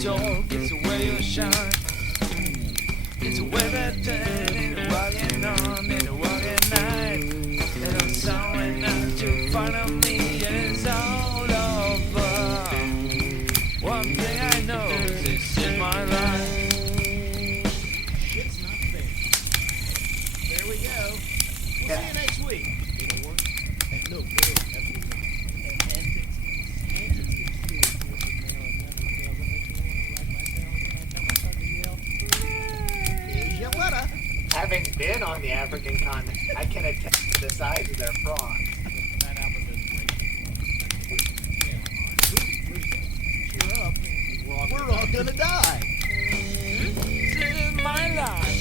talk, it's the way you shine. It's the way that turn and walking on and walking night. And I'm sorry not to follow me, and it's all over. One thing I know is it's in my life. Shit's not fair. There we go. We'll see you next week. It'll work. No, absolutely not. Having been on the African continent, I can attest to the size of their prawns. Cheer up. We're all gonna die. This is my life.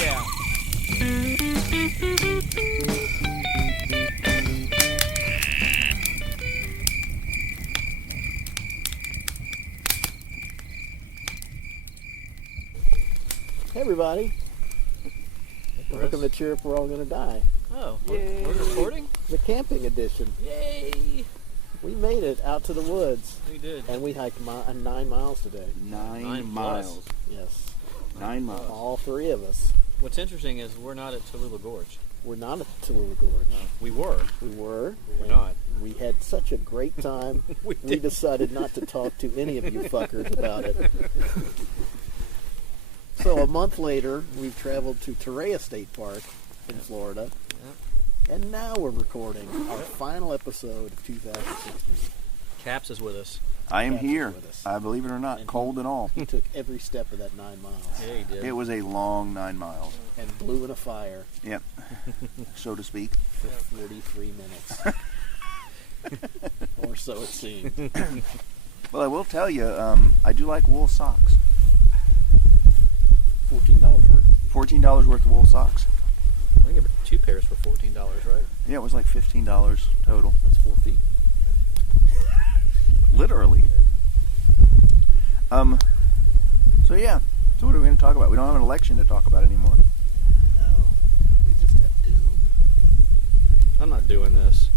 Yeah. Hey everybody. Welcome to Cheer Up, We're All Gonna Die. Oh, Yay. we're recording? The camping edition. Yay! We made it out to the woods. We did. And we hiked 9 miles today. 9 miles. Yes. 9 miles. All 3 of us. What's interesting is we're not at Tallulah Gorge. We're not at Tallulah Gorge. No, we were. We were. We're not. We had such a great time. we decided not to talk to any of you fuckers about it. So a month later, we've traveled to Torreya State Park in Florida. Yeah. And now we're recording our final episode of 2016. Caps is with us. I am Caps is here. with us. I believe it or not, And cold and all. He took every step of that 9 miles. Yeah, he did. It was a long 9 miles. And blew in a fire Yep. So to speak. for 43 minutes. Or so it seemed. Well, I will tell you, I do like wool socks. $14 worth. $14 worth of wool socks. I think 2 pairs for $14, right? Yeah, it was like $15 total. That's 4 feet. Literally. So yeah. So what are we going to talk about? We don't have an election to talk about anymore. No, we just have doom. I'm not doing this.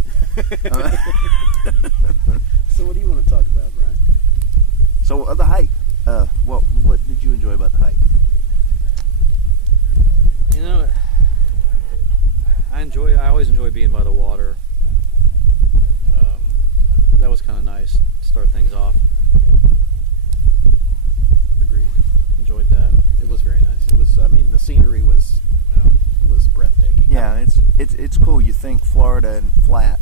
So what do you want to talk about, Brian? So the hike. Well, what did you enjoy about the hike? You know, I always enjoy being by the water. That was kind of nice to start things off. Agreed. Enjoyed that. It was very nice. It was. I mean, the scenery was breathtaking. Yeah, it's cool. You think Florida and flat,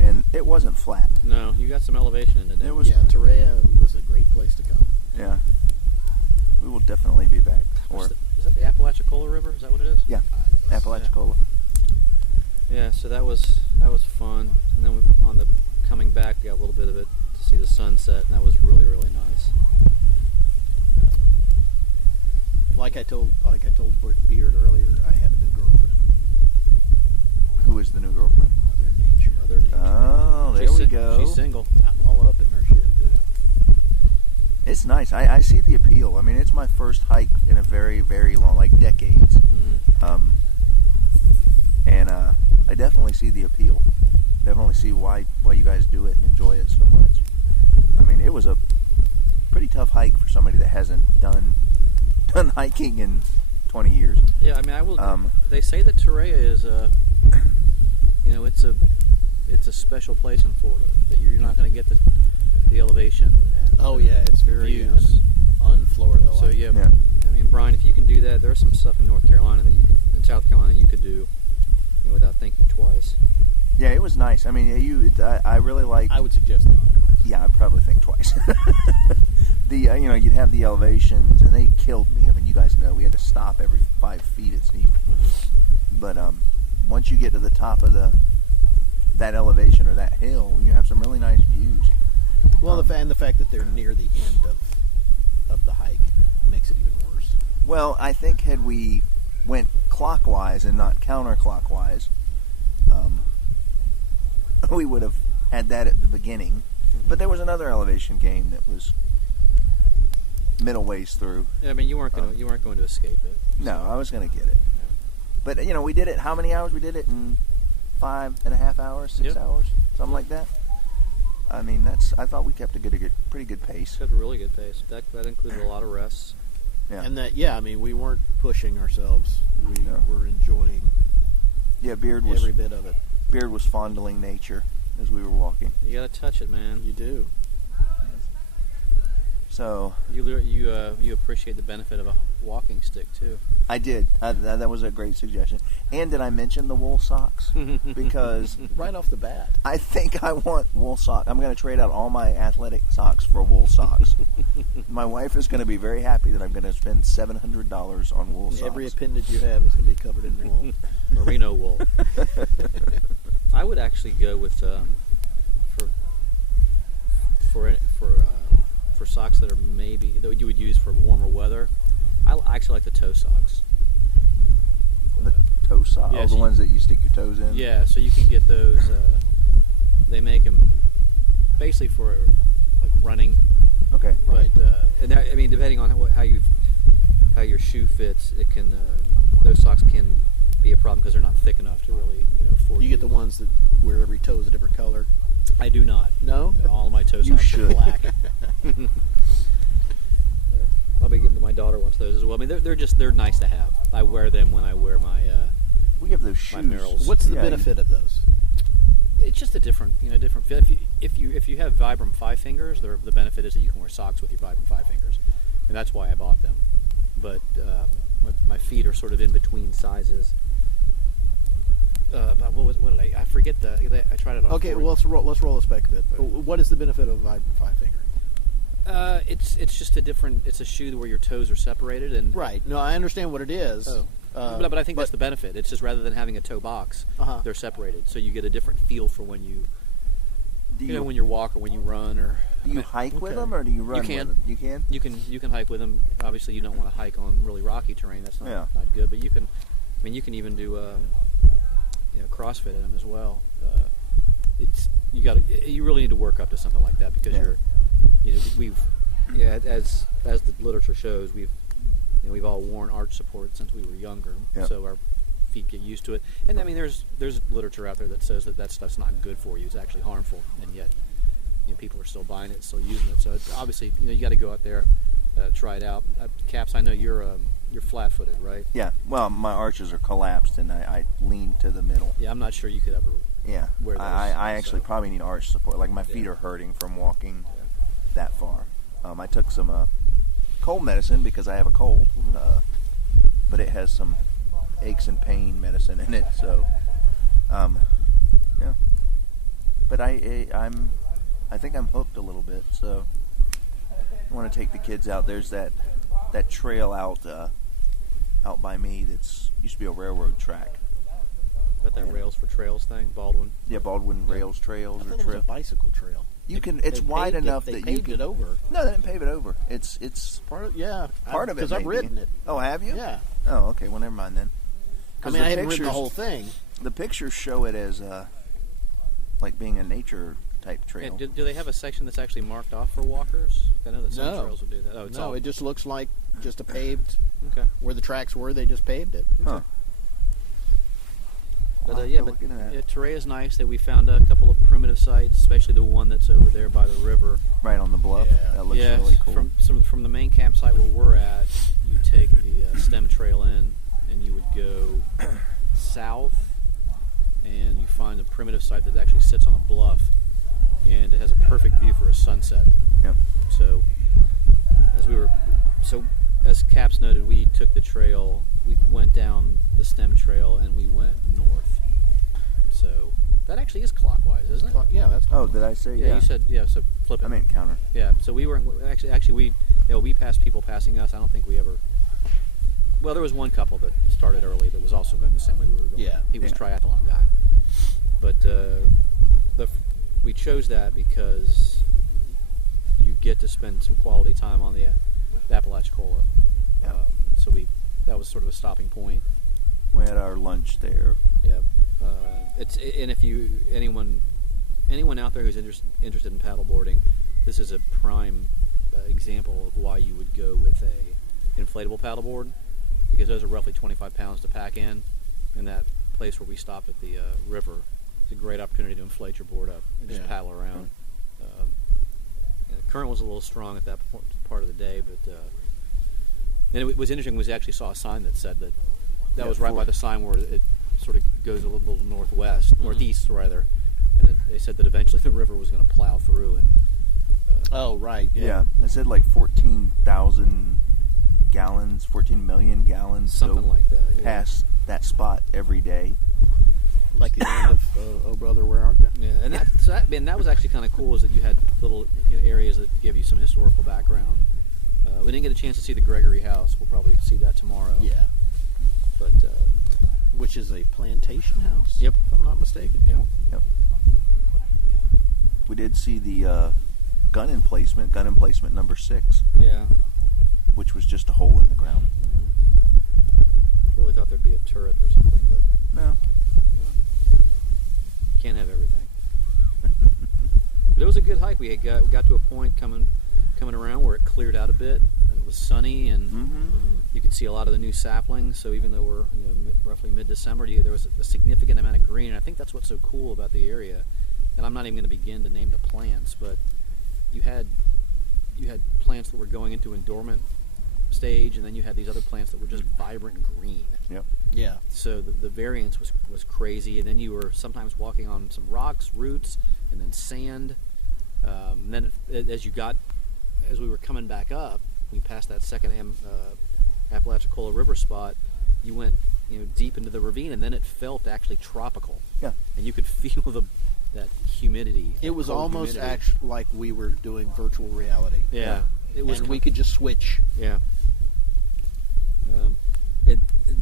and it wasn't flat. No, you got some elevation in it. It was. Yeah, Torreya was a great place to come. Yeah. We will definitely be back. Or Is that the Apalachicola River? Is that what it is? yeah, Apalachicola. Yeah, so that was fun. And then on the coming back, we got a little bit of it to see the sunset, and that was really, really nice. Like I told Beard earlier, I have a new girlfriend. Who is the new girlfriend? Mother Nature. Mother Nature. Oh, there we go. She's single. I'm all up in her shit too. It's nice. I see the appeal. I mean, it's my first hike in a very, very long, like decades. Mm-hmm. And I definitely see the appeal. Definitely see why you guys do it and enjoy it so much. I mean, it was a pretty tough hike for somebody that hasn't done hiking in 20 years. Yeah, I mean, I will. They say that Torreya is it's a special place in Florida. That you're not going to get the elevation and It's very views. un-Florida. So yeah, Yeah. I mean, Brian, if you can do that, there's some stuff in North Carolina that in South Carolina you could do without thinking twice. Yeah, it was nice. I mean, I really like. I would suggest thinking twice. Yeah, I'd probably think twice. You'd have the elevations, and they killed me. I mean, you guys know we had to stop every 5 feet, it seemed. Mm-hmm. But once you get to the top of that elevation or that hill, you have some really nice views. Well, the fact that they're near the end of the hike makes it even worse. Well, I think had we went clockwise and not counterclockwise, we would have had that at the beginning. Mm-hmm. But there was another elevation gain that was middle ways through. Yeah, I mean, you weren't going to escape it. No, I was going to get it. Yeah. But we did it. How many hours? We did it in 5.5 hours, 6 hours, something like that. I mean, I thought we kept a pretty good pace. Kept a really good pace. That included a lot of rests. Yeah. And I mean, we weren't pushing ourselves. We No. were enjoying Yeah, every bit of it. Beard was fondling nature as we were walking. You gotta touch it, man. You do. So You appreciate the benefit of a walking stick too. I did. That was a great suggestion. And did I mention the wool socks? Because Right off the bat. I think I want wool socks. I'm going to trade out all my athletic socks for wool socks. My wife is going to be very happy that I'm going to spend $700 on wool socks. Every appendage you have is going to be covered in wool. Merino wool. I would actually go with for socks that are that you would use for warmer weather. I actually like the toe socks. The toe socks? Yeah, the ones that you stick your toes in? Yeah, so you can get those. They make them basically for like running. Okay. But I mean, depending on how your shoe fits, it can those socks can be a problem because they're not thick enough to really afford. You get the ones that where every toe is a different color. I do not. No? All of my toe You socks should. are black. I'll be getting my daughter wants those as well. I mean, they're nice to have. I wear them when I wear my. We have those My shoes. Merrells. What's the Yeah, benefit of those? It's just a different fit. If you have Vibram 5 fingers, the benefit is that you can wear socks with your Vibram 5 fingers, and that's why I bought them. But my feet are sort of in between sizes. But what did I forget I tried it on. Okay, 40. well let's roll this back a bit. What is the benefit of a Vibram 5 finger? It's just it's a shoe where your toes are separated and Right. No, I understand what it is. Oh. But I think that's the benefit. It's just rather than having a toe box, they're separated, so you get a different feel for when you when you walk or when you run or. Do you hike with okay. them or do you run You can. with them? You can? You can hike with them. Obviously, you don't want to hike on really rocky terrain. That's not good. But you can. I mean, you can even do CrossFit in them as well. You really need to work up to something like that because as the literature shows we've all worn arch support since we were younger, so our feet get used to it. And I mean, there's literature out there that says that stuff's not good for you. It's actually harmful, and yet people are still buying it, still using it. So it's obviously you got to go out there, try it out. Caps, I know you're flat-footed, right? Yeah. Well, my arches are collapsed and I lean to the middle. Yeah, I'm not sure you could ever. Yeah. Wear those, I actually probably need arch support. Like my feet are hurting from walking that far. I took some cold medicine because I have a cold, but it has some aches and pain medicine in it. So, yeah. But I think I'm hooked a little bit. So I want to take the kids out. There's that trail out by me that's used to be a railroad track. Got that Rails for Trails thing, Baldwin. Yeah, Baldwin Rails Trails I or thought it was a trail. bicycle trail. It's wide enough that you paved can. it over. No, they didn't pave it over. It's Part of part of it because I've maybe. ridden it. Oh, have you? Yeah. Oh, okay. Well, never mind then. I mean, I haven't ridden the whole thing. The pictures show it as like being a nature type trail. Yeah, do they have a section that's actually marked off for walkers? I know that some No. trails will do that. Oh, it's No, all it just looks like just a paved okay. where the tracks were. They just paved it. Huh. But I'll have yeah, to but look into that. Torreya's nice. That we found a couple of primitive sites, especially the one that's over there by the river. Right on the bluff. Yeah. That looks really cool. From the main campsite where we're at, you take the stem trail in, and you would go south, and you find a primitive site that actually sits on a bluff, and it has a perfect view for a sunset. Yep. So as Caps noted, we took the trail. We went down the stem trail, and we went north. So that actually is clockwise, isn't it? Yeah, that's Oh, did I say? Yeah, you said so. Flip it. I meant counter. Yeah, so we weren't actually we passed people passing us. I don't think we ever. Well, there was one couple that started early that was also going the same way we were going. Yeah, he was yeah. triathlon guy, but we chose that because you get to spend some quality time on the Apalachicola. Yeah. So that was sort of a stopping point. We had our lunch there. Yeah, and if anyone out there who's interested in paddleboarding, this is a prime example of why you would go with a inflatable paddleboard, because those are roughly 25 pounds to pack in, and that place where we stopped at the river, it's a great opportunity to inflate your board up and just Yeah. paddle around. current was a little strong at that part of the day, but and it was interesting. Was actually saw a sign that said that was right by the sign where it sort of goes a little northeast rather, and they said that eventually the river was going to plow through and. Oh, right. Yeah. It said like 14,000 gallons, 14 million gallons. Something go like that. Yeah. Past that spot every day. Like the end of Oh Brother, Where Art Thou? Yeah, and that was actually kind of cool. Is that you had little areas that give you some historical background. We didn't get a chance to see the Gregory House. We'll probably see that tomorrow. Yeah. But which is a plantation house. Yep. If I'm not mistaken. Yep. We did see the gun emplacement number 6. Yeah. Which was just a hole in the ground. Mm-hmm. Really thought there'd be a turret or something, but no. Can't have everything. But it was a good hike. We got to a point coming around where it cleared out a bit, and it was sunny, and you could see a lot of the new saplings. So even though we're roughly mid-December, there was a significant amount of green, and I think that's what's so cool about the area. And I'm not even going to begin to name the plants, but you had plants that were going into a dormant stage, and then you had these other plants that were just vibrant green. Yep. Yeah. So the variance was crazy, and then you were sometimes walking on some rocks, roots, and then sand. And then as we were coming back up, we passed that second Apalachicola River spot. You went deep into the ravine, and then it felt actually tropical. Yeah. And you could feel that humidity. It was almost actually like we were doing virtual reality. Yeah. It was. And we could just switch. Yeah.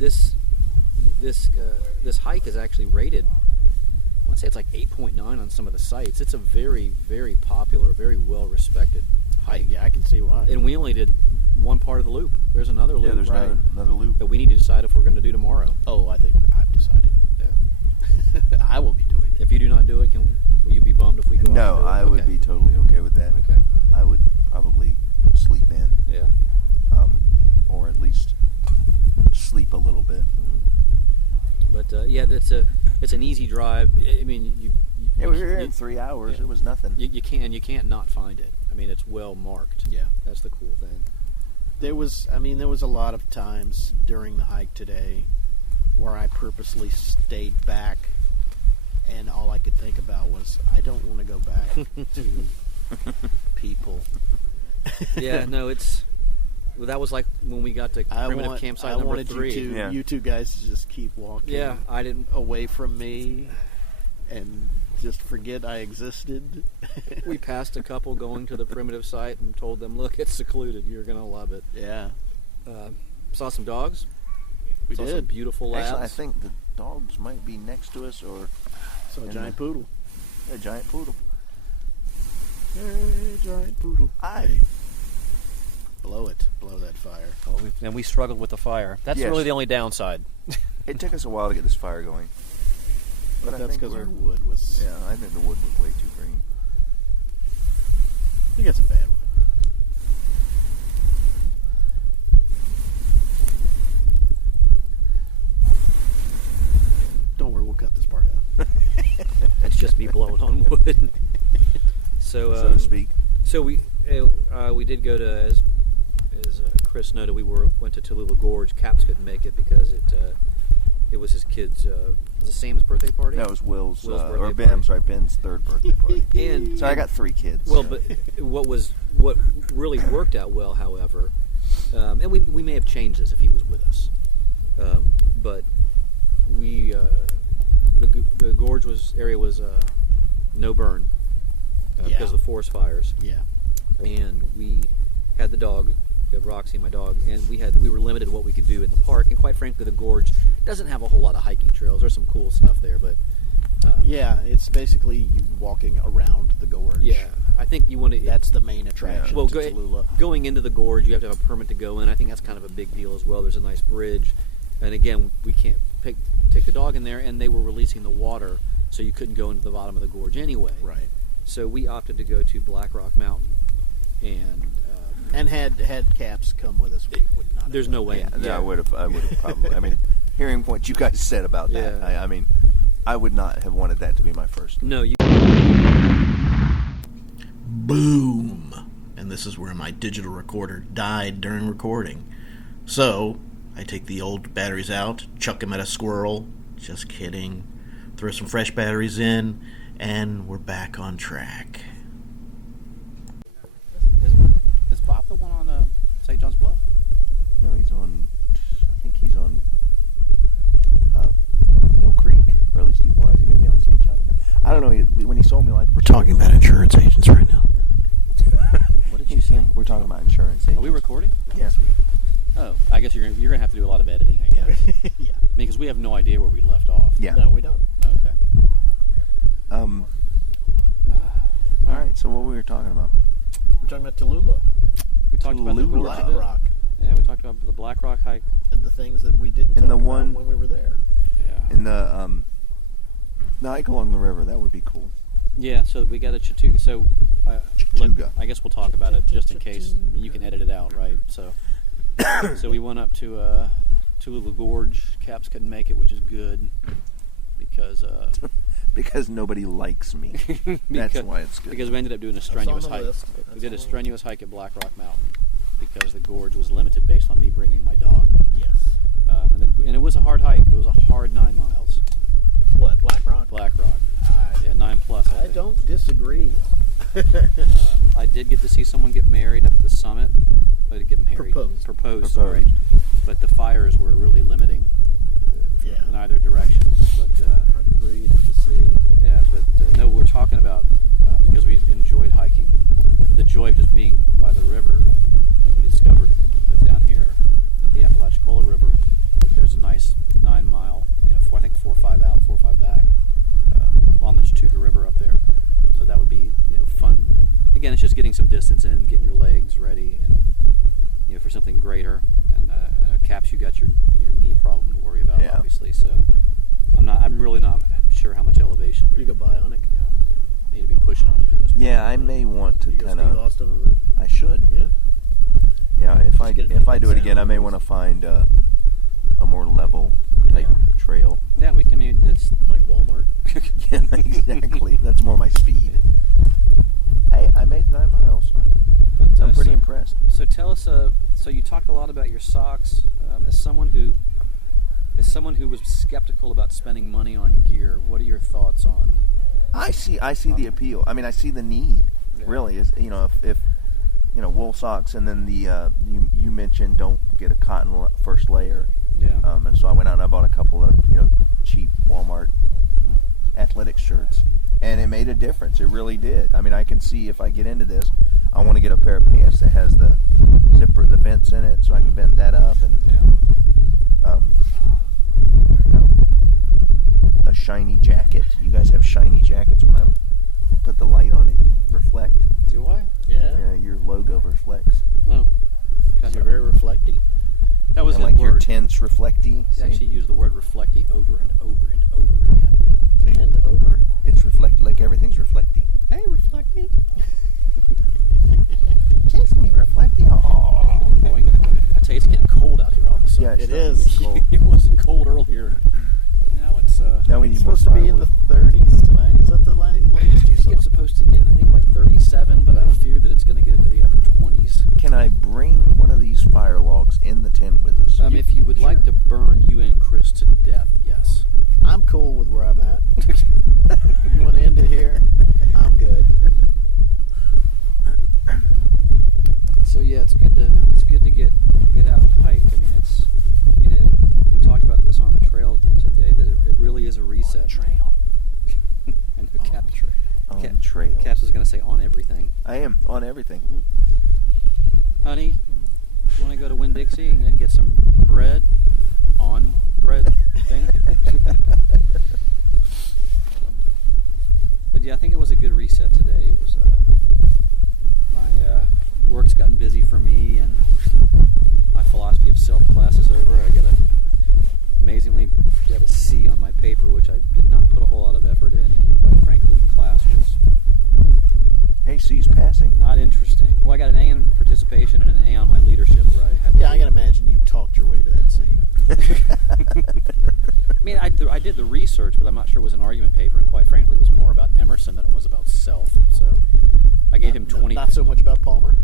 This hike is actually rated. Let's say it's like 8.9 on some of the sites. It's a very, very popular, very well respected hike. Yeah, I can see why. And we only did one part of the loop. There's another loop. Yeah, there's another loop that we need to decide if we're going to do tomorrow. Oh, I think I've decided. Yeah. I will be doing it. If you do not do it, will you be bummed if we go? No, out and do it? I would be totally okay with that. Okay. I would probably sleep in. Yeah. Or at least sleep a little bit. Mm-hmm. But yeah, it's an easy drive. I mean, we were here in 3 hours. Yeah. It was nothing. You can't not find it. I mean, it's well marked. Yeah, that's the cool thing. There was a lot of times during the hike today where I purposely stayed back, and all I could think about was I don't want to go back to people. Yeah, no, that was like when we got to primitive campsite number 3. You two guys to just keep walking. Yeah, I didn't away from me and just forget I existed. We passed a couple going to the primitive site and told them, "Look, it's secluded. You're gonna love it." Yeah. Saw some dogs. We saw did. Some beautiful labs. Actually, I think the dogs might be next to us, or saw a giant poodle. A giant poodle. Hey, giant poodle. Hi. Blow that fire. Oh, and we struggled with the fire. That's really the only downside. It took us a while to get this fire going. But that's because our wood was... Yeah, I think the wood was way too green. We got some bad wood. Don't worry, we'll cut this part out. It's just me blowing on wood. So to speak. So we did go to, as Chris noted, went to Tallulah Gorge. Caps couldn't make it because it was his kid's. Was it Sam's birthday party? No, it was Will's birthday or Ben. party. I'm sorry, Ben's 3rd birthday party. And I got 3 kids. Well, but what really worked out well, however, and we may have changed this if he was with us, but the gorge area was no burn because of the forest fires. Yeah. And we had the dog, Roxy, my dog, and we were limited to what we could do in the park. And quite frankly, the gorge doesn't have a whole lot of hiking trails. There's some cool stuff there, but yeah, it's basically you walking around the gorge. Yeah, I think you want to. That's the main attraction. Well, to Tallulah. Going into the gorge, you have to have a permit to go in. I think that's kind of a big deal as well. There's a nice bridge, and again, we can't take the dog in there. And they were releasing the water, so you couldn't go into the bottom of the gorge anyway. Right. So we opted to go to Black Rock Mountain, and had Caps come with us, we would not. There's no way. Yeah, I would have probably. I mean, hearing what you guys said about that, I mean, I would not have wanted that to be my first. No, you. Boom. this is where my digital recorder died during recording. So I take the old batteries out, chuck them at a squirrel. Just kidding. Throw some fresh batteries in, and we're back on track. Is Bob the one on St. John's Bluff? No, he's on. I think he's on Mill Creek, or at least he was. He may be on St. John. I don't know. When he sold me life, We're talking about insurance agents right now. What did you say? We're talking about insurance agents. Are we recording? Yes. Oh, I guess you're gonna have to do a lot of editing, I guess. Yeah. I mean, because we have no idea where we left off. Yeah. No, we don't. Okay. All right. So what we were talking about? We're talking about Tallulah. We talked about the Tallulah. gorge a Black bit. Rock. Yeah, we talked about the Black Rock hike. And the things that we didn't And talk the one- about when we were there. Yeah. In the hike along the river. That would be cool. Yeah. So we got a Chattooga. So Chattooga. I guess we'll talk about it just in case you can edit it out, right? So. So we went up to the gorge. Caps couldn't make it, which is good because Because nobody likes me. That's why it's good. Because we ended up doing a That's strenuous on the hike. list. We That's did on a the strenuous hike at Black Rock Mountain because the gorge was limited based on me bringing my dog. Yes. And it was a hard hike. It was a hard 9 miles. What, Black Rock? Black Rock. Yeah, 9+. I I think. don't disagree. I did get to see someone get married up at the summit. I did get married. Proposed. Sorry. But the fires were really limiting Yeah. in either direction. But Hard to breathe, hard to see. yeah, but no, we're talking about because we enjoyed hiking, the joy of just being by the river, as we discovered that down here at the Apalachicola River, that there's a nice 9 mile, I think 4 or 5 out, 4 or 5 back, on the Chattooga River up there. So that would be fun. Again, it's just getting some distance in, getting your legs ready, and for something greater. And Caps, you got your knee problem to worry about, Yeah. obviously. So I'm really not sure how much elevation You go bionic? need to be pushing on you at this point. Yeah, I may want to You go kind Steve of. Austin on that? I should. Yeah? Yeah, if I get it if I make do that it again, I may sound. want to find a more level type trail. Yeah, we can. I mean, it's Like Walmart? Yeah, exactly. That's more my speed. Hey, I made 9 miles. but, I'm pretty so, impressed. So tell us. So you talked a lot about your socks. As someone who was skeptical about spending money on gear, what are your thoughts on? I see the appeal. I mean, I see the need. Yeah. Really, is if wool socks, and then the you mentioned don't get a cotton first layer. Yeah. And so I went out and I bought a couple of cheap Walmart athletic shirts, and it made a difference. It really did. I mean, I can see if I get into this, I want to get a pair of pants that has the zipper, the vents in it, so I can vent that up, and a shiny jacket. You guys have shiny jackets. When I put the light on it, you reflect. Do I? Yeah. Yeah, your logo reflects. No. You're very reflecting. That was And his like your word. tents reflecty. He See? actually used the word reflecty over and over and over again. And over? It's reflect like everything's reflecty. Hey, reflecty. Kiss me, reflecty. Oh. Boing. I tell you, it's getting cold out here all of a sudden. Yeah, it's It starting to is. get cold. It wasn't cold earlier, but now it's. Now we It's need more supposed to be in the firewood. 30s tonight. Is that the latest you I think saw? it's supposed to get, like 37, but I fear that it's going to get into the upper 20s. Can I bring one of these fire logs in the tent with us? If you would like to burn you and Chris to death, yes. I'm cool with where I'm at. You want to end it here? I'm good. So yeah, it's good to get out and hike. We talked about this on the trail today that it really is a reset. Trail. And the Cap trail. On trail. Caps is going to say on everything. I am on everything. Honey, you want to go to Winn-Dixie and get some bread? On bread, Dana? But yeah, I think it was a good reset today. It was my work's gotten busy for me, and my philosophy of self class is over. I amazingly got a C on my paper, which I did not put a whole lot of effort in. And quite frankly, the class was Hey, C's passing. not interesting. Well, I got an A in participation and an A on my leadership, where I had. Yeah, I can imagine you talked your way to that scene. I mean, I did the research, but I'm not sure it was an argument paper, and quite frankly, it was more about Emerson than it was about self. So I gave him 20. Not Not so much about Palmer.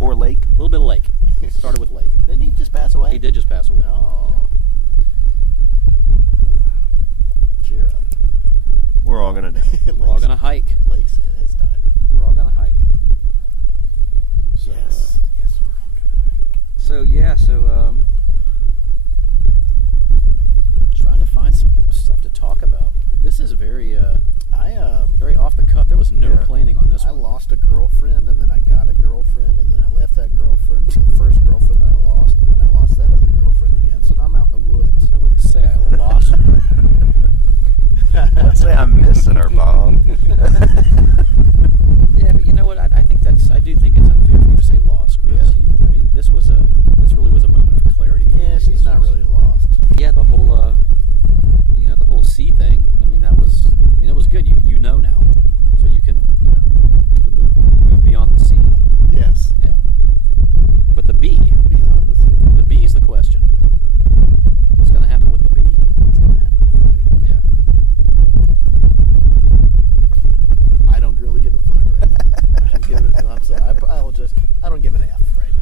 Or Lake. A little bit of Lake. Started with Lake. Didn't he just pass away? He did just pass away. Oh. Cheer up. We're all gonna die. We're all gonna hike. Lakes has died. We're all gonna hike. So, Yes. Yes, we're all gonna hike. So yeah, trying to find some stuff to talk about. But this is very very off the cuff. There was no Yeah. planning on this I one. lost a girlfriend, and then I got a girlfriend, and then I left that girlfriend with the first girlfriend that I lost, and then I lost that other girlfriend again. So now I'm out in the woods. I wouldn't say I lost her. Let's say I'm missing her, Bob. Yeah, but you know what? I do think it's unfair for you to say lost, Chris. Yeah. I mean, this really was a moment of clarity. For Yeah, you. she's This not was- really lost. Yeah, the whole the whole sea thing. I mean, it was good. You know now, so you can you can move beyond the sea. Yes. Yeah. But the bee, Beyond the sea. the bee's the question. What's going to happen with the bee? What's going to happen with the bee? Yeah. I don't really give a fuck right now. I'm sorry. I don't give an F right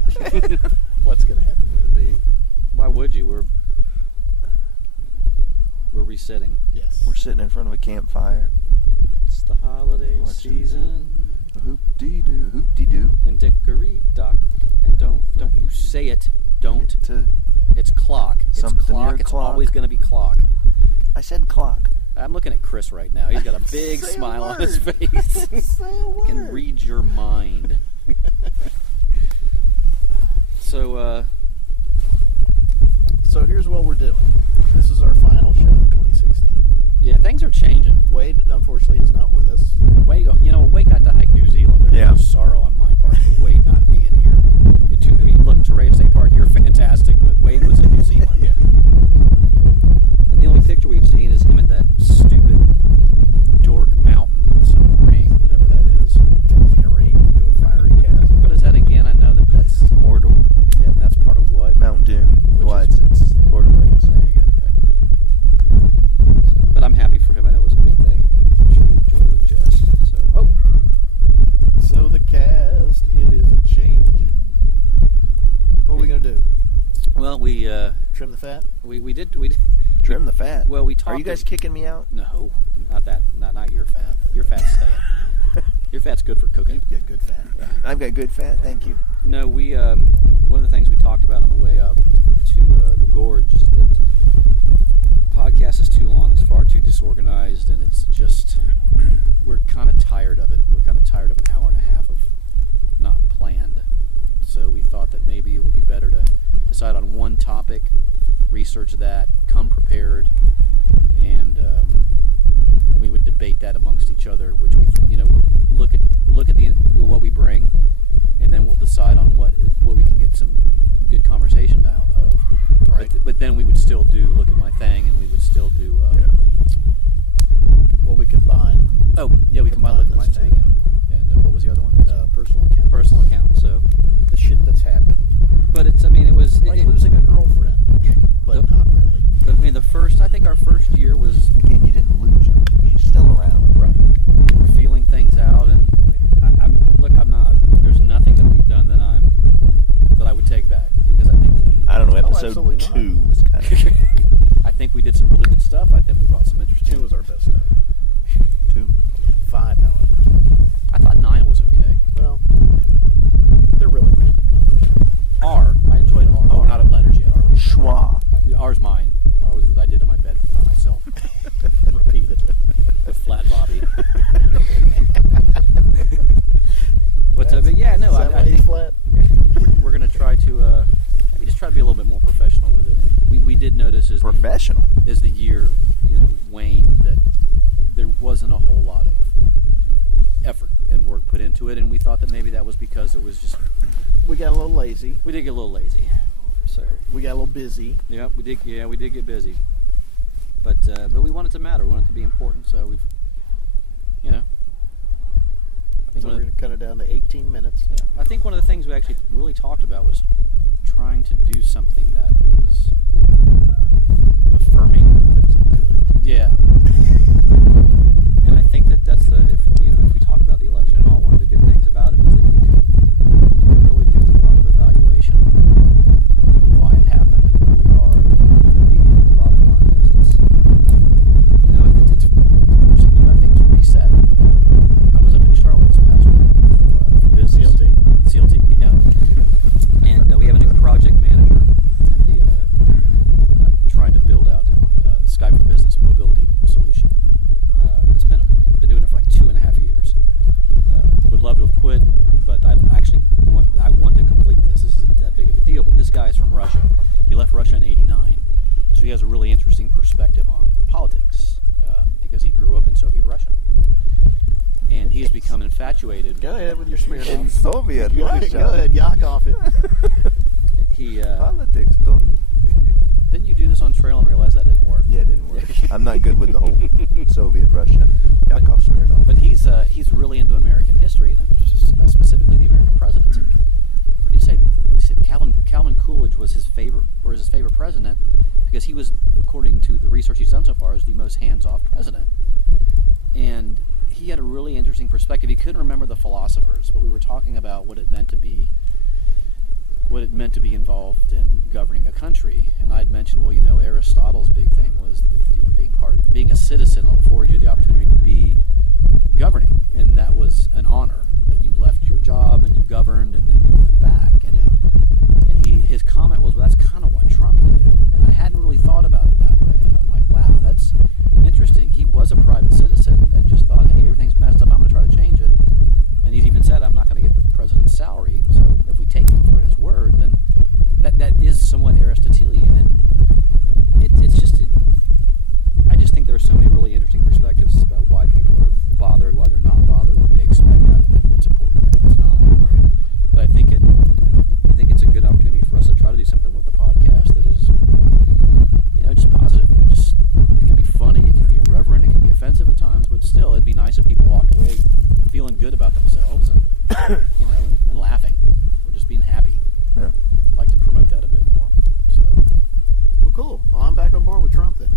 now. What's going to happen with the bee? Why would you? We're resetting. Yes. We're sitting in front of a campfire. It's the holiday Watching season. Hoop-dee-doo, hoop-dee-doo. And dickory dock. And don't you say it. Don't. It's clock. It's Something clock. near It's clock. always going to be clock. I said clock. I'm looking at Chris right now. He's got a big Say a smile on his word. face. Say a word. Can read your mind. So, So here's what we're doing. This is our final show of 2016. yeah, things are changing. Wade, unfortunately, is not with us. Wade got to hike New Zealand. There's Yeah. no sorrow on my part for Wade not being here. Look, Torreya State Park, you're fantastic, but Wade was in New Zealand. Yeah. And the only picture we've seen is him at that stupid dork mountain with some ring, whatever that is. Causing a ring to a fiery chasm. What is that again? I know that's Mordor. yeah, and that's part of what? Mount Doom. Which Well, is- it's Lord of the Rings. There you go. Okay. So, but I'm happy for him. I know it was a big thing. I'm sure he enjoyed it with Jess. So, So the cast, it is a change. What are we going to do? well, we Trim the fat? did Trim the fat. well we Are talked. you guys kicking me out? No, not that. Not your fat. Your fat's staying. Your fat's good for cooking. You've got good fat. I've got good fat. Thank you. No, we one of the things we talked about on the way up to the gorge is that podcast is too long. It's far too disorganized, and it's just we're kind of tired of it. We're kind of tired of an hour and a half of not planned. So we thought that maybe it would be better to decide on one topic, research that, come prepared, and we would debate that amongst each other. Which we'll look at what we bring, and then we'll decide on what we can get some good conversation out of. Right. But then we would still do Look at My Thing, and we would still do. Well, we combine Oh yeah, we combine Look at My those Thing two. and what was the other one? personal account. Personal account. So, The shit that's happened. but it was Like losing a girlfriend, but The- not really. I think our first year was Again, you didn't lose her. She's still around. Right. we were feeling things out, and I'm not. There's nothing that we've done that I would take back because I think that I don't know. absolutely Episode not. 2 was kind of I think we did some really good stuff. I think we brought some interesting. 2 was our best stuff. 2. Yeah, 5, however. I thought 9 was okay. Well, they're really random numbers. I enjoyed R. Oh, we're not at letters yet, are we? Schwa. R's mine. R was that I did in my bed by myself Repeatedly. with Flat Bobby. But yeah, no, Is that why I he's think flat? we're going to try to maybe just try to be a little bit more professional with it. And we did notice as Professional. the year waned that there wasn't a whole lot of effort and work put into it, and we thought that maybe that was because there was just We got a little lazy. we did get a little lazy. So We got a little busy. yeah, we did get busy. But we want it to matter. We want it to be important. So we've I think So one we're of going to cut it down to 18 minutes. I think one of the things we actually really talked about was trying to do something that was affirming. That was good. Yeah. And I think that's if we talk about the election and all, one of the good things about it is Russia in '89. So he has a really interesting perspective on politics because he grew up in Soviet Russia. And he has become infatuated. Go ahead with your smear In Soviet Go Russia. ahead, yak off it. He Politics don't. didn't you do this on trail and realize that didn't work? Yeah, it didn't work. I'm not good with the whole Soviet Russia. Yakov Smirnov. But he's really into American history, and specifically the American presidents. And what did he say? He said Calvin Coolidge was his favorite president because he was, according to the research he's done so far, is the most hands-off president. And he had a really interesting perspective. He couldn't remember the philosophers, but we were talking about what it meant to be involved in governing a country. And I'd mentioned, well, Aristotle's big thing was that, being a citizen afforded you the opportunity to be governing, and that was an honor, that you left your job and you governed and then you went back. And his comment was, well, that's kind of what Trump did. And I hadn't really thought about it that way. And I'm like, wow, that's interesting. He was a private citizen and just thought, hey, everything's messed up, I'm going to try to change it. And he's even said, I'm not going to get the president's salary. So if we take him for his word, then that is somewhat Aristotelian. And I just think there are so many really interesting perspectives about why people are bothered, why they're not bothered, what they expect out of it, what's important and what's not. But I think it's a good opportunity for us to try to do something with the podcast that is, just positive. Just it can be funny, it can be irreverent, it can be offensive at times, but still, it'd be nice if people walked away feeling good about themselves and and laughing or just being happy. Yeah. I'd like to promote that a bit more. So, Well, cool. Well, I'm back on board with Trump then.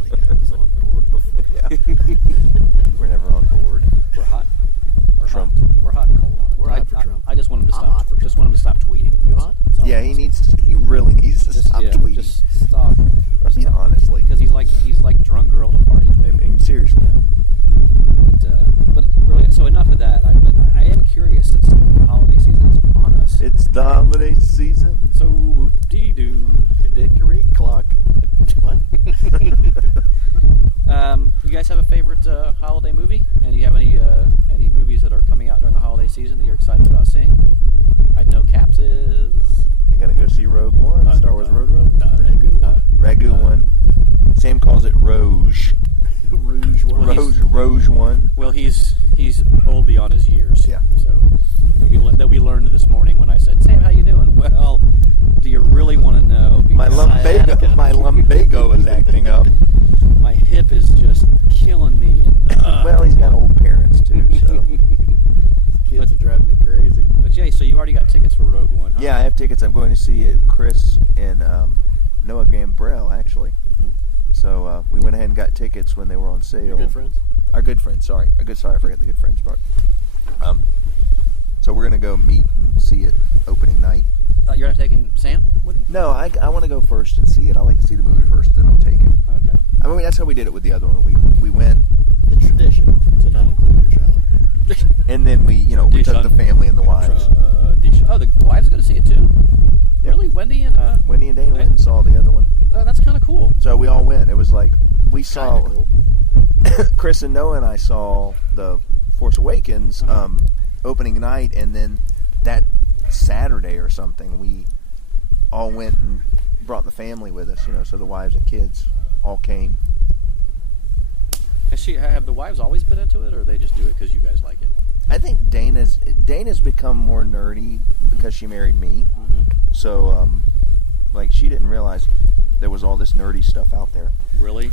Like I was on board before. Yeah. You were never on board. we're hot. Trump. We're hot and cold on it. We're hot for Trump. I just want him to I'm stop. hot for Just Trump. want him to stop tweeting. You hot? That's all Yeah, I'm he saying. he really needs to stop tweeting. Just stop. I mean, honestly. Because he's like drunk girl at a party tweeting. I mean, seriously. But really, so enough of that. But I am curious, since the holiday season is upon us. It's the holiday season. So whoop-dee-doo. Dickory clock. What? You guys have a favorite holiday movie? And do you have any movies that are coming out during the holiday season that you're excited about seeing? I know Caps is. I'm gonna go see Rogue One, Star Wars Road One. Ragu One. Sam calls it Rouge. Rouge one. Rouge One. Well, he's old beyond his years. Yeah. So that we learned this morning when I said, Sam, how you doing? Well, do you really want to know? My lumbago is acting up. My hip is just killing me. And, Well, he's got old parents too, so. Kids are driving me crazy. But Jay, so you've already got tickets for Rogue One, huh? Yeah, I have tickets. I'm going to see Chris and Noah Gambrell, actually. Mhm. So we went ahead and got tickets when they were on sale. Your good friends? Our good friends, sorry. Sorry, I forgot the good friends part. So we're going to go meet and see it opening night. You're not taking Sam with you? No, I want to go first and see it. I like to see the movie first, then I'll take him. Okay. I mean, that's how we did it with the other one. We went, It's tradition to not include your child. and then we took the family and the wives. The wives going to see it too? Yeah. Really? Wendy and Wendy and Dana went and saw the other one. that's kind of cool. So we all went. It was like, we saw, Kinda cool. Chris and Noah and I saw the Force Awakens opening night, and then that Saturday or something, we all went and brought the family with us, so the wives and kids all came. Have the wives always been into it, or they just do it because you guys like it? I think Dana's become more nerdy because she married me. Mm-hmm. So, she didn't realize there was all this nerdy stuff out there. Really?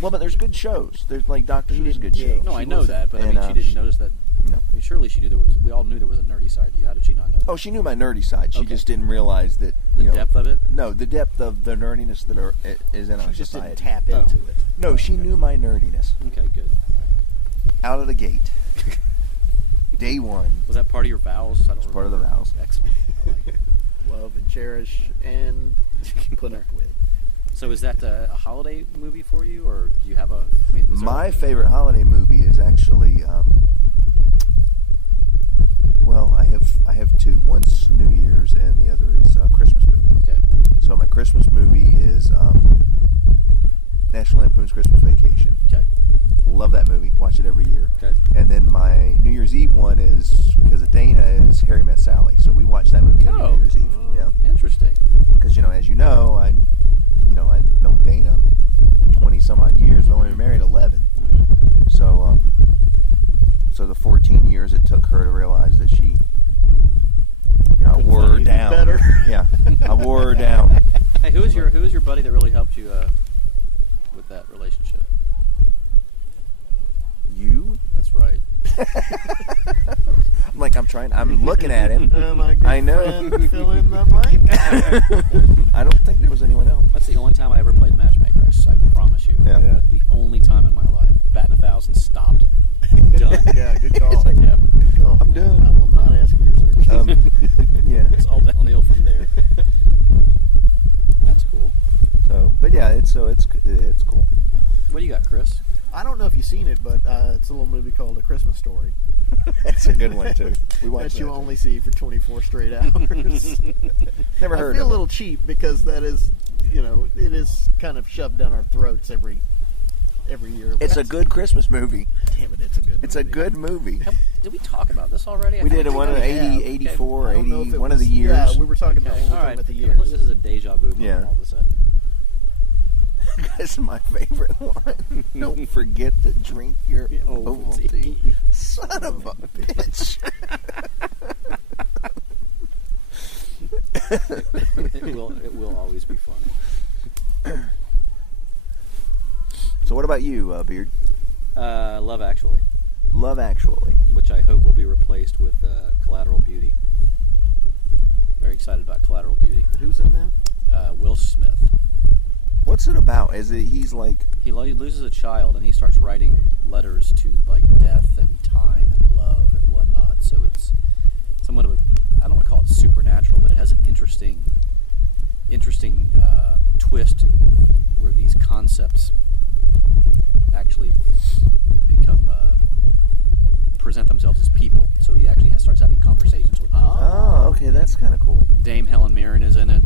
Well, but there's good shows. There's like Doctor Who's a good yeah. show. No, I know wasn't. that, but I And, mean, she didn't notice that. No. I mean, surely she knew we all knew there was a nerdy side to you. How did she not know that? Oh, she knew my nerdy side. She Okay. just didn't realize that The depth of it? No, the depth of the nerdiness that is in our She just society. didn't tap into it. No, she knew my nerdiness Okay, good. All right. out of the gate. Day one. Was that part of your vows? I don't It's part of the remember. vows. Excellent. I like it. Love and cherish and put up with. So is that a holiday movie for you, or do you have a? I mean, is there My favorite holiday movie is actually, well, I have two. One's New Year's and the other is a Christmas movie. Okay. So my Christmas movie is National Lampoon's Christmas Vacation. Okay. Love that movie. Watch it every year. Okay. And then my New Year's Eve one is, because of Dana, is Harry Met Sally. So we watch that movie every Oh. New Year's Eve. the 14 years it took her to realize that she, I Couldn't wore find her anything down. better. Yeah, I wore her down. Hey, who is your buddy that really helped you with that relationship? You? That's right. I'm looking at him. My good I know. friend, fill in the blank. I don't think there was anyone else. That's the only time I ever played Matchmaker. I promise you. Yeah. Yeah. The only time in my life. Batting 1,000, stopped. Done. Yeah, good call. Yeah. Good call. I'm done. I will not ask for your service. Yeah. It's all downhill from there. That's cool. So, but yeah, it's cool. What do you got, Chris? I don't know if you've seen it, but it's a little movie called A Christmas Story. It's a good one too. We watched that you that. only see for 24 straight hours. Never I heard feel of a little cheap because that is, it is kind of shoved down our throats every year. It's a good Christmas movie. Damn it, it's a good movie. It's a good movie. Did we talk about this already? We did it it one of we 80, have. 84, I don't know 80, if it one of was- the years. Yeah, we were talking about Okay. when we were All talking right. about the I years. feel like this is a deja vu moment Yeah. all of a sudden. That's my favorite one. Don't forget to drink your Ovaltine. Son of a bitch. It will always be funny. So what about you, Beard? Love Actually, Love Actually. which I hope will be replaced with Collateral Beauty. Very excited about Collateral Beauty. Who's in that? Will Smith. What's it about? Is it he's like He loses a child and he starts writing letters to like death and time and love and whatnot. So it's somewhat of a, I don't want to call it supernatural, but it has an interesting twist in where these concepts actually become present themselves as people. So he actually starts having conversations with them. Oh, okay, that's kind of cool. Dame Helen Mirren is in it.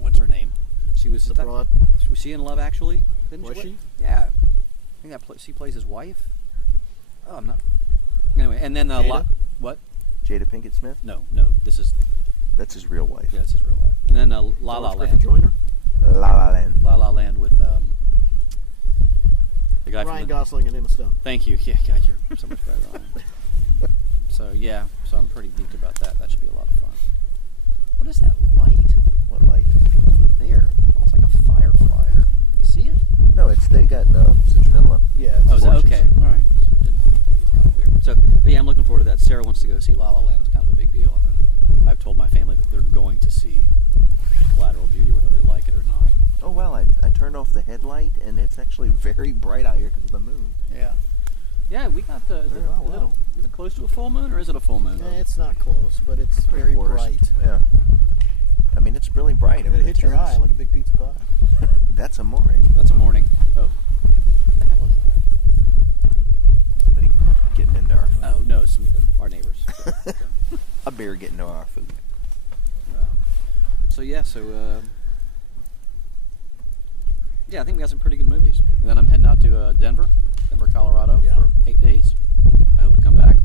What's her name? She was The broad. Was she in Love Actually? Was she? Yeah, I think she plays his wife. Oh, I'm not. Anyway, and then Jada? what? Jada Pinkett Smith? No, this is That's his real wife. it's his real life. And then La La Forrest Land. Griffin Joyner? La La Land. La La Land with the guy Ryan from Gosling and Emma Stone. Thank you. Yeah, God, you're so much better than I am. So I'm pretty geeked about that. That should be a lot of fun. What is that light? What light? There, almost like a firefly. You see it? No, they got citronella. Yeah. It's Oh, is that Fortunes. okay? All right. It was kind of weird. So, but yeah, I'm looking forward to that. Sarah wants to go see La La Land. It's kind of a big deal, and then I've told my family that they're going to see Collateral Beauty, whether they like it or not. Oh, well, I turned off the headlight, and it's actually very bright out here because of the moon. Yeah. Yeah, we got the. Is it close to a full moon, or is it a full moon? It's not close, but it's very Quarters. bright. Yeah. I mean, it's really bright. I It mean, hits your eye like a big pizza pie. That's amore. That's a morning. Oh. What the hell is that? Somebody getting into our food. Oh, no, it's our neighbors. So, A bear getting into our food. Yeah, I think we got some pretty good movies. And then I'm heading out to Denver, Colorado Yeah. for 8 days. I hope to come back.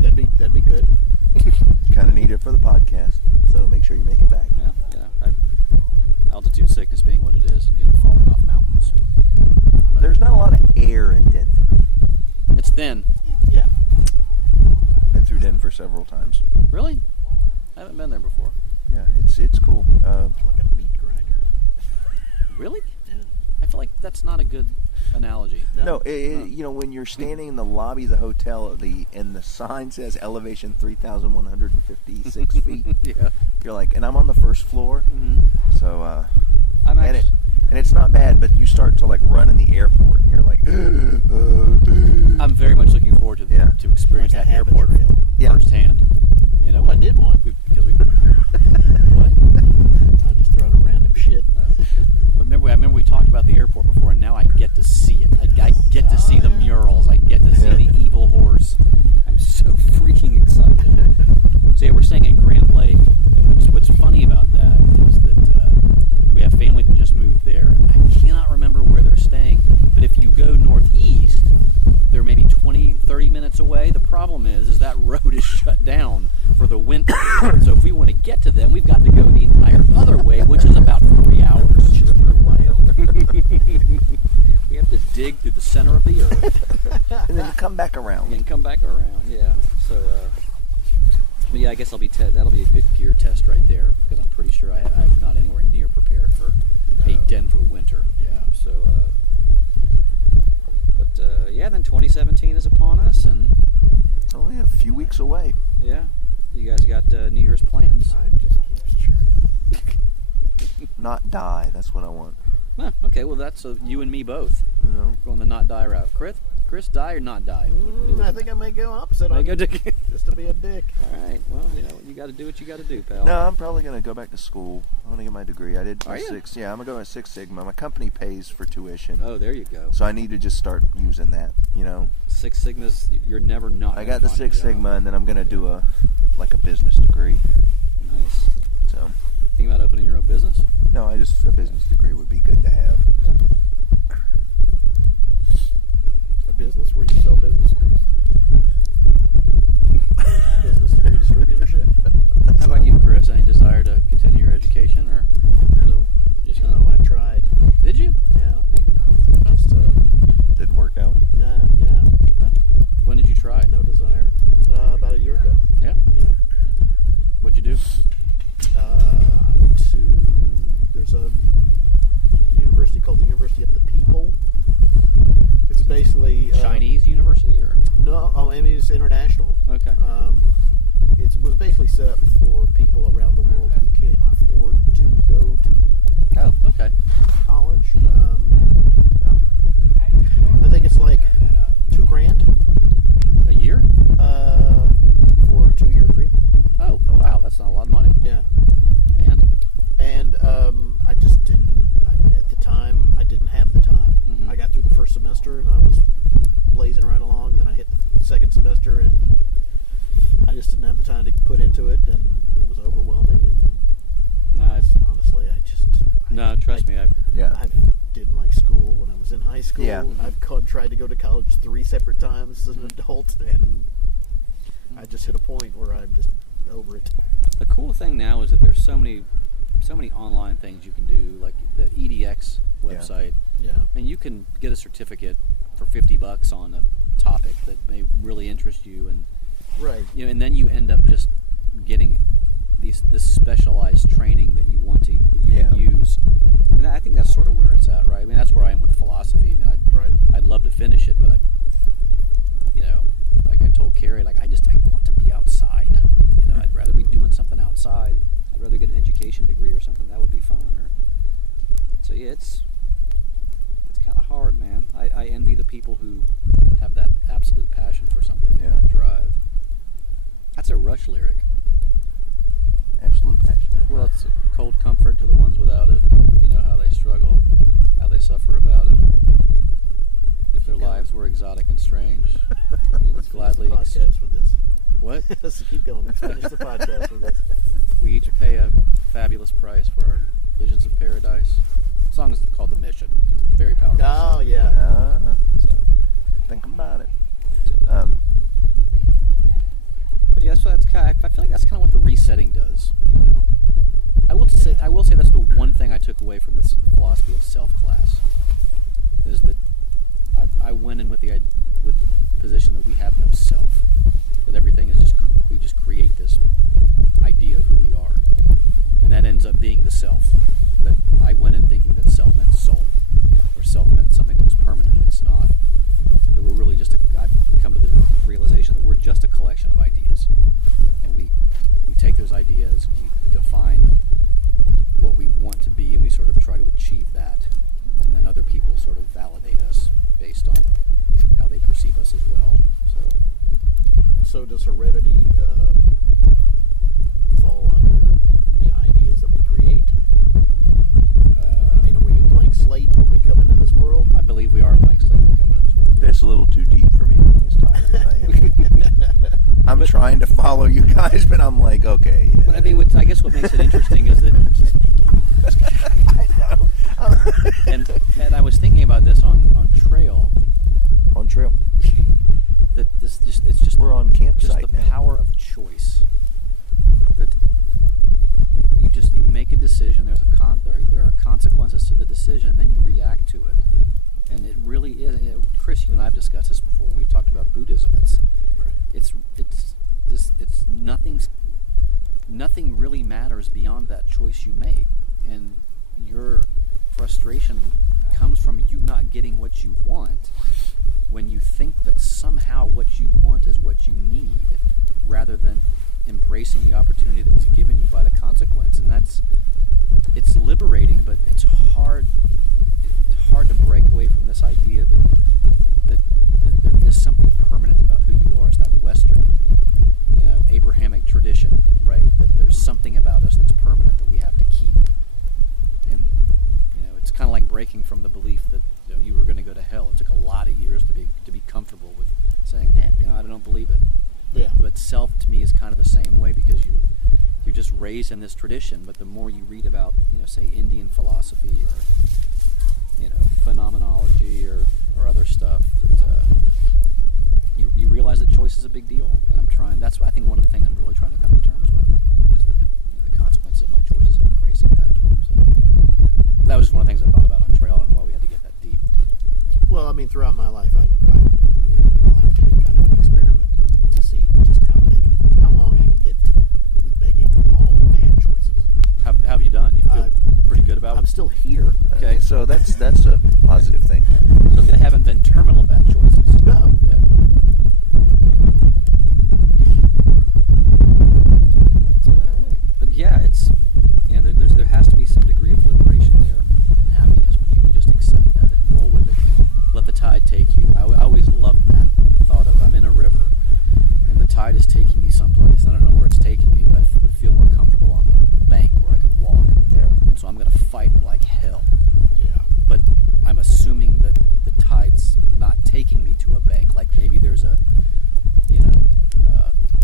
That'd be good. Kind of need it for the podcast, so make sure you make it back. Yeah. Altitude sickness being what it is, and falling off mountains. But There's not a lot of air in Denver. it's thin. Yeah. Been through Denver several times. Really? I haven't been there before. Yeah, it's cool. It's like a meat grinder. Really? I feel like that's not a good analogy. No, when you're standing in the lobby of the hotel, and the sign says elevation 3,156 feet. Yeah. You're like, and I'm on the first floor, Mm-hmm. so I'm and actually, it's not bad, but you start to like run in the airport, and you're like, I'm very much looking forward to Yeah. to experience Like a that habit airport trail. Yeah. firsthand. Well, I did one. Because we. What? I'm just throwing a random shit. But I remember we talked about the airport before, and now I get to see it. I get to see the murals. I get to see the evil horse. I'm so freaking excited. So yeah, we're staying in Grand Lake, and what's funny about that is that we have family that just moved there. I cannot remember where they're staying, but if you go northeast, they're maybe 20, 30 minutes away. The problem is that road is shut down for the winter. So if we want to get to them, we've got to go the entire other way, which is about 3 hours. Just through Wyoming. center of the earth. And then come back around. And come back around, yeah. So, but yeah, I guess that'll be a good gear test right there, because I'm pretty sure I'm not anywhere near prepared for a Denver winter. Yeah. So, yeah, then 2017 is upon us, and It's only a few weeks away. yeah, you guys got New Year's plans? Time just keeps churning. Not die. That's what I want. Huh, okay, well that's you and me both. You know. Going the not die route. Chris, die or not die? I think I may go opposite May on go you, dick. just to be a dick. All right, well, you got to do what you got to do, pal. No, I'm probably gonna go back to school. I want to get my degree. I did Are my you? six. Yeah, I'm gonna go to Six Sigma. My company pays for tuition, Oh, there you go. so I need to just start using that. You know. Six Sigmas, you're never not. I gonna got the find a Six job. Sigma, and then I'm gonna do a business degree. Nice. So Thinking about opening your own business? no, a business degree would be good to have. Yeah. A business where you sell business degrees? Business degree distributorship? How about you, Chris? Any desire to continue your education, or No. you just No, gonna? I've tried. Did you? Yeah. Just, Didn't work out. nah, yeah, When did you try? no desire. About a year ago. Yeah. Yeah. What'd you do? I went to, there's a university called the University of the People. It's basically Chinese university, or No, I mean it's international. okay? It was basically set up for people around the world who can't afford to go to Oh, okay. college. I think it's like $2,000 A year? for a 2-year degree. Oh, wow, that's not a lot of money. Yeah, And and I just didn't. At the time, I didn't have the time. Mhm. I got through the first semester and I was blazing right along. And then I hit the second semester and I just didn't have the time to put into it, and it was overwhelming. And honestly, no, trust me, Yeah. I didn't like school when I was in high school. Yeah. I've tried to go to college 3 separate times as an adult, and I just hit a point where I'm just over it. the cool thing now is that there's so many online things you can do, like the EDX website, Yeah. and you can get a certificate for $50 on a topic that may really interest you, and Right. and then you end up just getting this specialized training that you want to that you Yeah. can use, and I think that's sort of where it's at, right? I mean, that's where I am with philosophy. I mean, Right. I'd love to finish it, but like I told Carrie, like I want to be outside. I'd rather be doing something outside. I'd rather get an education degree or something. That would be fun. So yeah, it's kind of hard, man. I envy the people who have that absolute passion for something, Yeah. and that drive. That's a Rush lyric. Absolute passion. Well, it's a cold comfort to the ones without it. You know how they struggle, how they suffer about it. If their lives were exotic and strange, we would gladly. Podcast with this. What? Let's keep going. Let's finish the podcast with this. We each pay a fabulous price for our Visions of Paradise. The song is called The Mission. Very powerful. Oh song. yeah. Ah, So, think about it. but yeah, so I feel like that's kind of what the resetting does. I will say that's the one thing I took away from this philosophy of self class, is that I went in with the position that we have no self, that everything is we just create this idea of who we are, and that ends up being the self. That I went in thinking that self meant soul, or self meant something that was permanent, and it's not. That we're really I've come to the realization that we're just a collection of ideas, and we take those ideas and we define what we want to be, and we sort of try to achieve that, and then other people sort of validate us based on how they perceive us as well. So does heredity fall under the ideas that we create? I mean, are we a blank slate when we come into this world? I believe we are a blank slate when we come into this world. It's a little too deep for me, being as tired as I am. I'm trying to follow you guys, but I'm like, okay. But I mean, I guess what makes it interesting is that, I know. and I was thinking about this on trail, On trail. that it's just We're on campsite just the now. power of choice. That you make a decision. There are consequences to the decision, and then you react to it. And it really is. Chris you and I have discussed this before when we talked about Buddhism. It's nothing really matters beyond that choice you make, and your frustration comes from you not getting what you want when you think that somehow what you want is what you need, rather than embracing the opportunity that was given you by the consequence. And it's liberating, but it's hard to break away from this idea that there is something permanent about who you are. It's that Western, Abrahamic tradition, right? That there's something about us that's permanent that we have to keep. And it's kind of like breaking from the belief that you were going to go to hell. It took a lot of years to be comfortable with saying, I don't believe it. Yeah. But self to me is kind of the same way, because you're just raised in this tradition. But the more you read about, say Indian philosophy or phenomenology or other stuff, that you realize that choice is a big deal. And that's I think one of the things I'm really trying to come to terms with is that the consequences of my choices and embracing that. So that was just one of the things I thought about on trail. I don't know why we had to get that deep. But. Well, I mean, throughout my life, my life's been kind of an experiment to see just how long I can get with making all bad choices. How have you done? You feel pretty good about it? I'm still here. Okay. So that's a positive thing. So they haven't been terminal bad choices. No. Yeah. But yeah, it's there has to be some degree of liberation there and happiness when you can just accept that and roll with it. Let the tide take you. I always loved that thought of I'm in a river and the tide is taking me someplace. I don't know where it's taking me, but I would feel more comfortable on the bank where I could walk. Yeah. And so I'm going to fight like hell. Yeah. But I'm assuming that the tide's not taking me to a bank. Like maybe there's a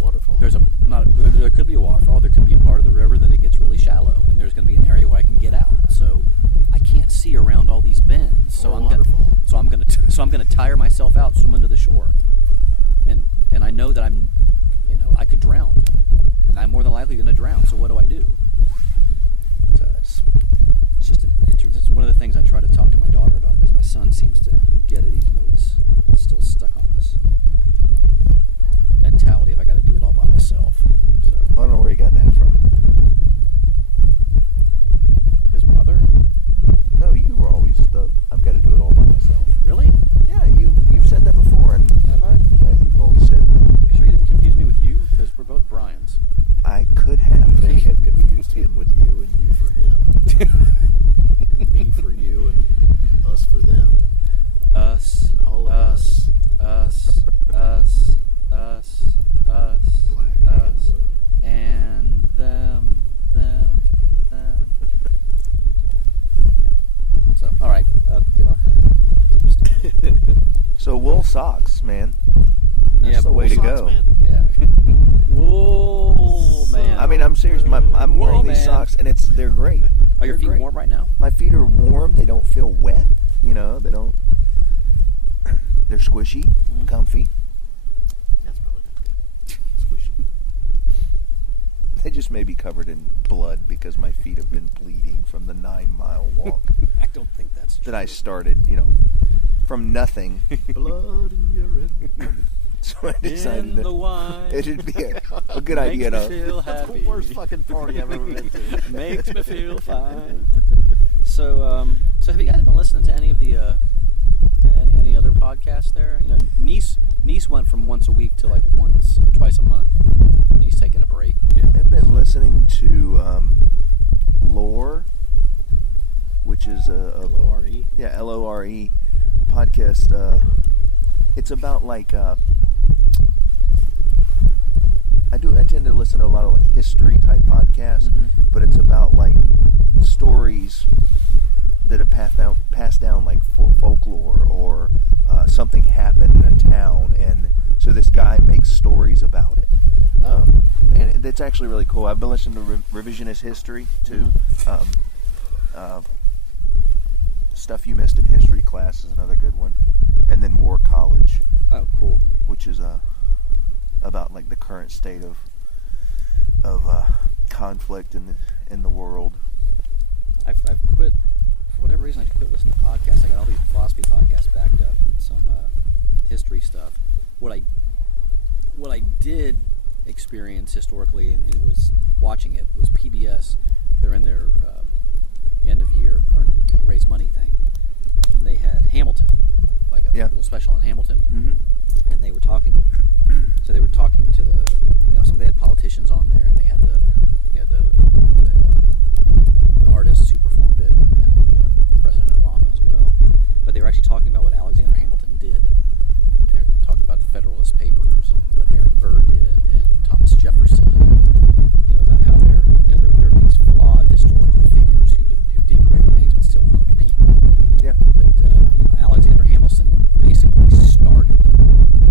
Waterfall. There could be a waterfall. There could be a part of the river that it gets really shallow, and there's going to be an area where I can get out. So I can't see around all these bends. So I'm going to tire myself out swimming to the shore, and I know that I could drown, and I'm more than likely going to drown. So what do I do? So it's one of the things I try to talk to my daughter about, because my son seems to get it, even though he's still stuck on this mentality of I got to do it all by myself. So I don't know where you got that from. his mother, No, you were always I've got to do it all by myself. really? Yeah, you've said that before, and Have I? yeah, you've always said that. You sure you didn't confuse me with you? Because we're both Brians. I could have. You may have confused him with you and you for him. And me for you and us for them. Us. And all of us. Us. Black and us, blue. and them. So, all right, get off that. So wool socks, man. That's Yeah, the wool way to Socks, go. man. Yeah. Wool man. I mean, I'm serious. I'm Wool wearing these man. socks, and they're great. Are your They're feet great. warm right now? My feet are warm. They don't feel wet. They don't. They're squishy, comfy. That's probably not good. Squishy. They just may be covered in blood because my feet have been bleeding from the 9-mile walk I don't think that's true. that I started, from nothing. Blood and urine. So I decided In the wine. it'd be a good idea Makes me to. feel That's the happy. worst fucking party I've ever been to. Makes me feel fine. So have you guys been listening to any of the any other podcasts there? Nice went from once a week to like once or twice a month. And he's taking a break. I've been listening to Lore, which is a L-O-R-E. yeah, Lore podcast. It's about like I tend to listen to a lot of like history type podcasts, but it's about like stories that have passed down like folklore or something happened in a town, and so this guy makes stories about it. And it's actually really cool. I've been listening to Revisionist History too. Stuff You Missed in History Class is another good one, and then War College, Oh, cool. which is about like the current state of conflict in the world. I've quit for whatever reason. I quit listening to podcasts. I got all these philosophy podcasts backed up, and some what I did experience historically, and it was watching it, was PBS. They're in their end of year raise money thing, and they had Hamilton, like a little special on Hamilton, and they were talking. So they were talking to they had politicians on there, and they had the artists who performed it, and President Obama as well. But they were actually talking about what Alexander Hamilton did, and they were talking about the Federalist Papers and what Aaron Burr did, and Thomas Jefferson, about how they're these flawed historical figures who did great things but still owned people. Yeah. But Alexander Hamilton basically started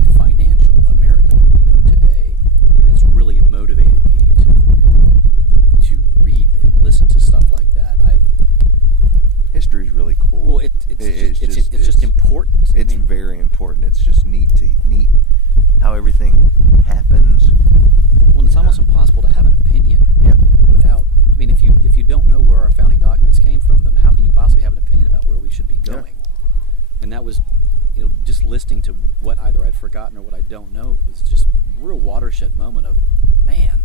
the financial America that we know today, and it's really motivated me to read and listen to stuff like that. History is really cool. Well, it's just important. It's very important. It's just neat how everything happens. Well, it's almost impossible to have an opinion. Yeah. Without, if you don't know where our founding documents came from, then how can you possibly have an opinion about where we should be going? Yeah. And that was, just listening to what either I'd forgotten or what I don't know, it was just a real watershed moment of, man,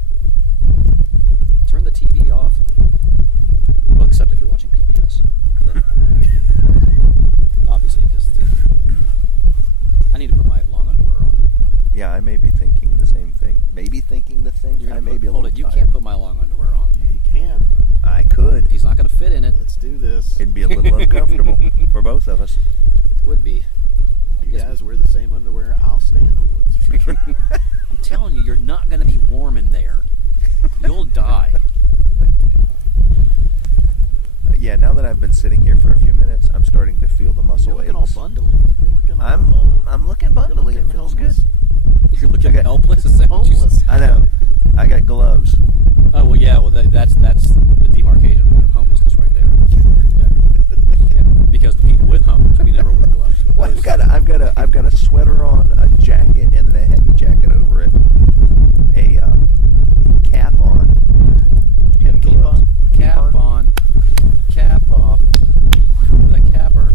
turn the TV off. Well, except if you're watching PBS. Then, obviously, because I need to put my long underwear on. Yeah, I may be thinking the same thing. I may be a little You tired. can't put my long underwear on. You can. I could. He's not going to fit in it. Let's do this. It'd be a little uncomfortable for both of us. It would be. You guys wear the same underwear. I'll stay in the woods. I'm telling you, you're not going to be warm in there. You'll die. Yeah, now that I've been sitting here for a few minutes, I'm starting to feel the muscle You're looking aches. all bundly. You're looking I'm looking bundly. It feels good. You're looking Okay. helpless. Is that what you said? Homeless. I know. I got gloves. Oh well, yeah. Well, that's the demarcation point of homelessness right there. Yeah. Because the people with homeless, we never wear gloves. But Well, those- I've got a sweater on, a jacket, and then a heavy jacket over it. A cap on. You got a and cape gloves. on? cap on, cap off, the capper.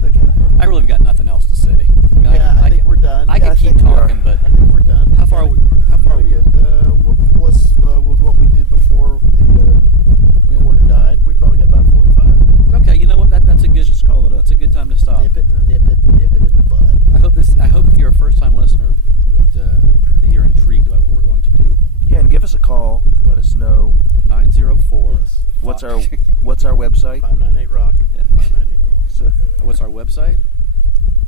The cap. I really have got nothing else to say. I think we're done. I Yeah, I could keep think we are. talking, but I think we're done. how far are we? Good, plus with what we did before the recorder died, we probably got about 45. Okay, you know what? That's a good. Just call it a- That's a good time to stop. Nip it in the bud. I hope if you're a first-time listener that you're intrigued about what we're going to do. Yeah, and give us a call. Let us know 904. Yes. what's our website. 598 Rock. Yeah. 598 Rock. So, What's our website?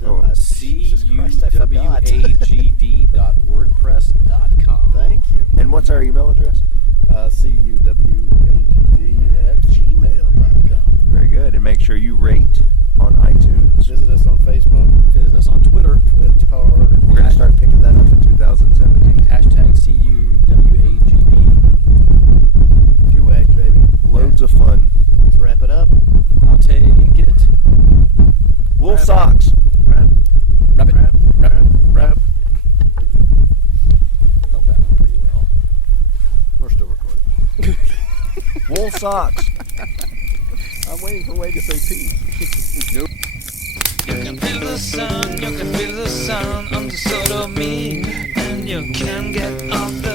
Oh, Jesus Christ, I forgot. cuwagd.wordpress.com. Thank you. and what's our email address? cuwagd@gmail.com. Very good. And make sure you rate on iTunes. Visit us on Facebook. Visit us on Twitter. Twitter. We're going to start picking that up in 2017. Hashtag CUWAGD. Two-egg, baby. Loads of fun. Let's wrap it up. I'll take it. Wool Wrap it. socks. Wrap. Wrap it. Wrap. Felt that one pretty well. We're still recording. Wool socks. I'm waiting for Wade to say peace. Nope. You can feel the sun, you can feel the sound under sort of me, and you can get off the